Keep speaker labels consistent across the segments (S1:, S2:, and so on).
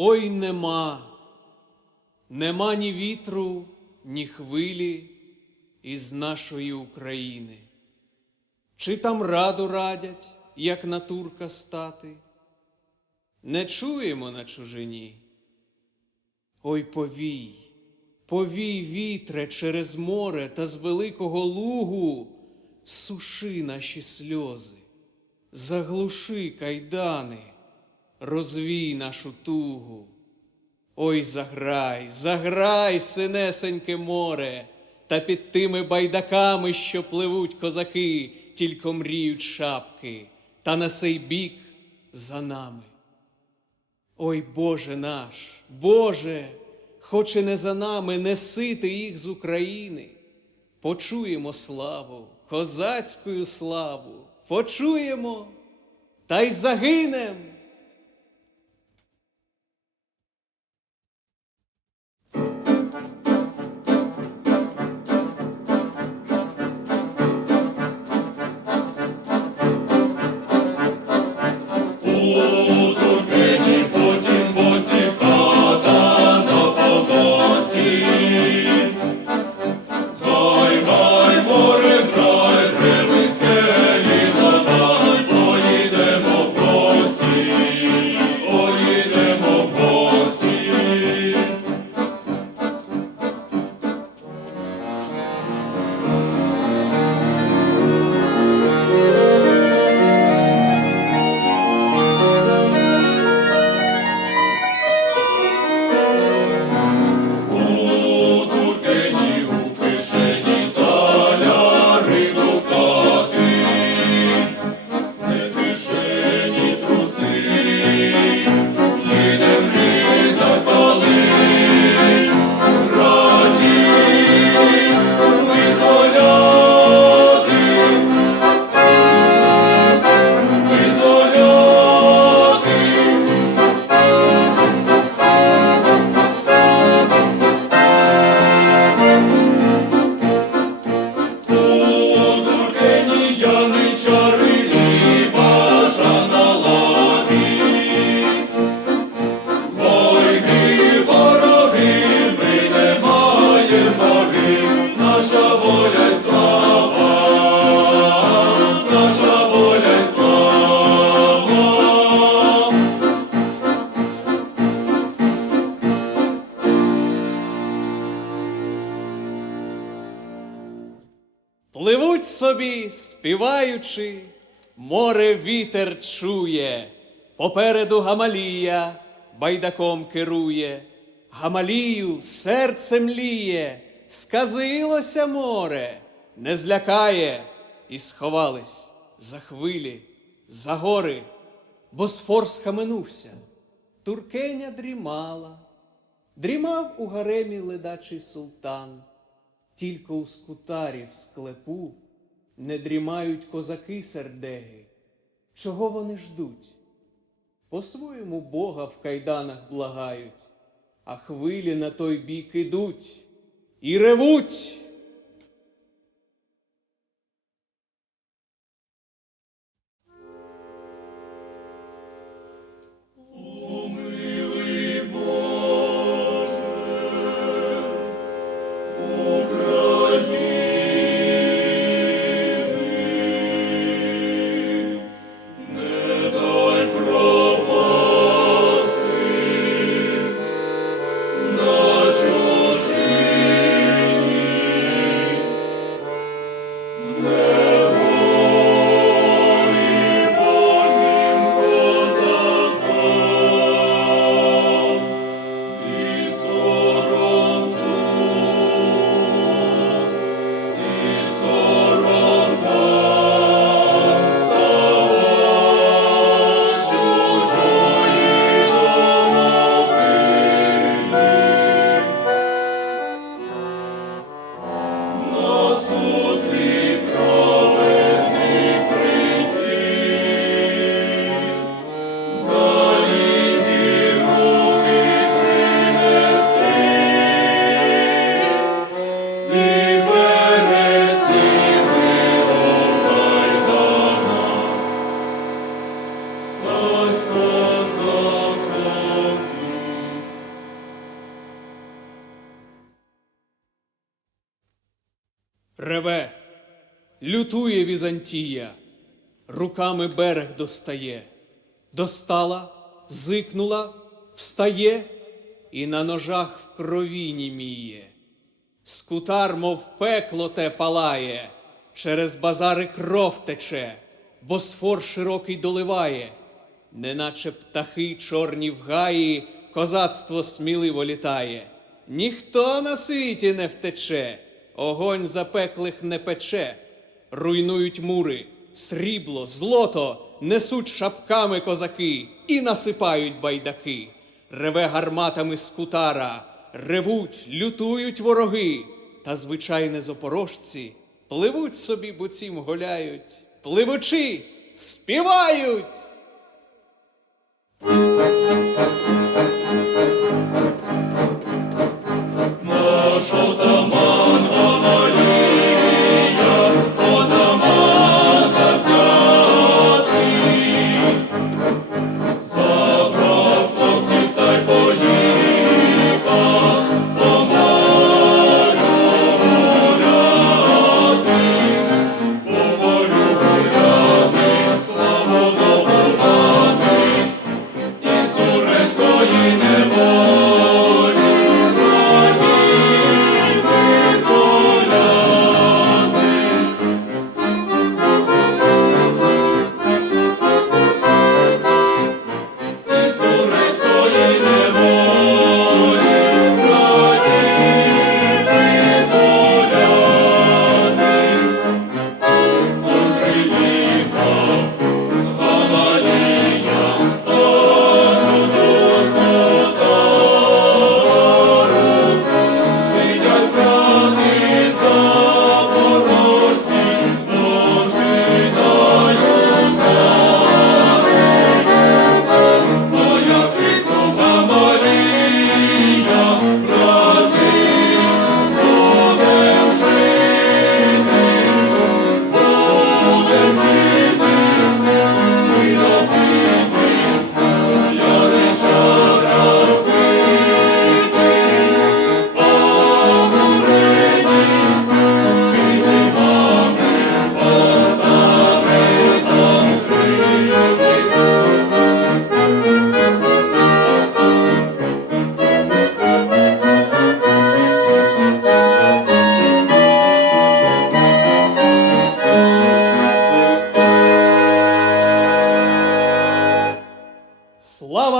S1: Ой нема, нема ні вітру, ні хвилі із нашої України. Чи там раду радять, як на турка стати? Не чуємо на чужині. Ой повій, повій вітре через море та з великого лугу суши наші сльози, заглуши кайдани, розвій нашу тугу. Ой, заграй, заграй, синесеньке море, та під тими байдаками, що пливуть козаки, тільки мріють шапки, та на сей бік за нами. Ой Боже наш, Боже, хоч і не за нами, неси ти їх з України. Почуємо славу, козацькою славу, почуємо та й загинем. Собі, співаючи, море вітер чує, попереду Гамалія байдаком керує, Гамалію серце мліє, сказилося море, не злякає, і сховались за хвилі, за гори, Босфор схаменувся, Туркеня дрімала, дрімав у гаремі ледачий султан. Тільки у скутарі в склепу не дрімають козаки сердеги. Чого вони ждуть? По-своєму Бога в кайданах благають, а хвилі на той бік ідуть і ревуть. Лютує Візантія, руками берег достає, достала, зикнула, встає і на ножах в крові німіє. Скутар, мов пекло те палає, через базари кров тече, босфор широкий доливає, неначе птахи чорні в гаї, козацтво сміливо літає. Ніхто на світі не втече, огонь запеклих не пече, руйнують мури, срібло, злото, несуть шапками козаки і насипають байдаки. Реве гарматами скутара, ревуть, лютують вороги, та звичайне запорожці пливуть собі, буцім гуляють, пливучи, співають.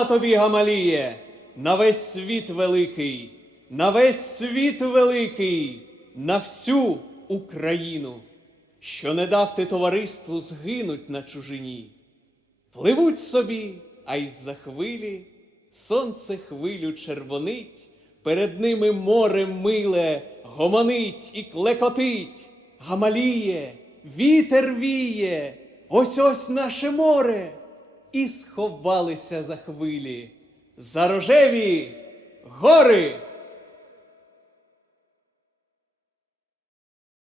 S1: Тобі, Гамаліє, на весь світ великий, на весь світ великий, на всю Україну, що не дав ти товариству згинуть на чужині. Пливуть собі, а із-за хвилі сонце хвилю червонить, перед ними море миле, гомонить і клекотить. Гамаліє, вітер віє, ось ось наше море. І сховалися за хвилі, за рожеві гори.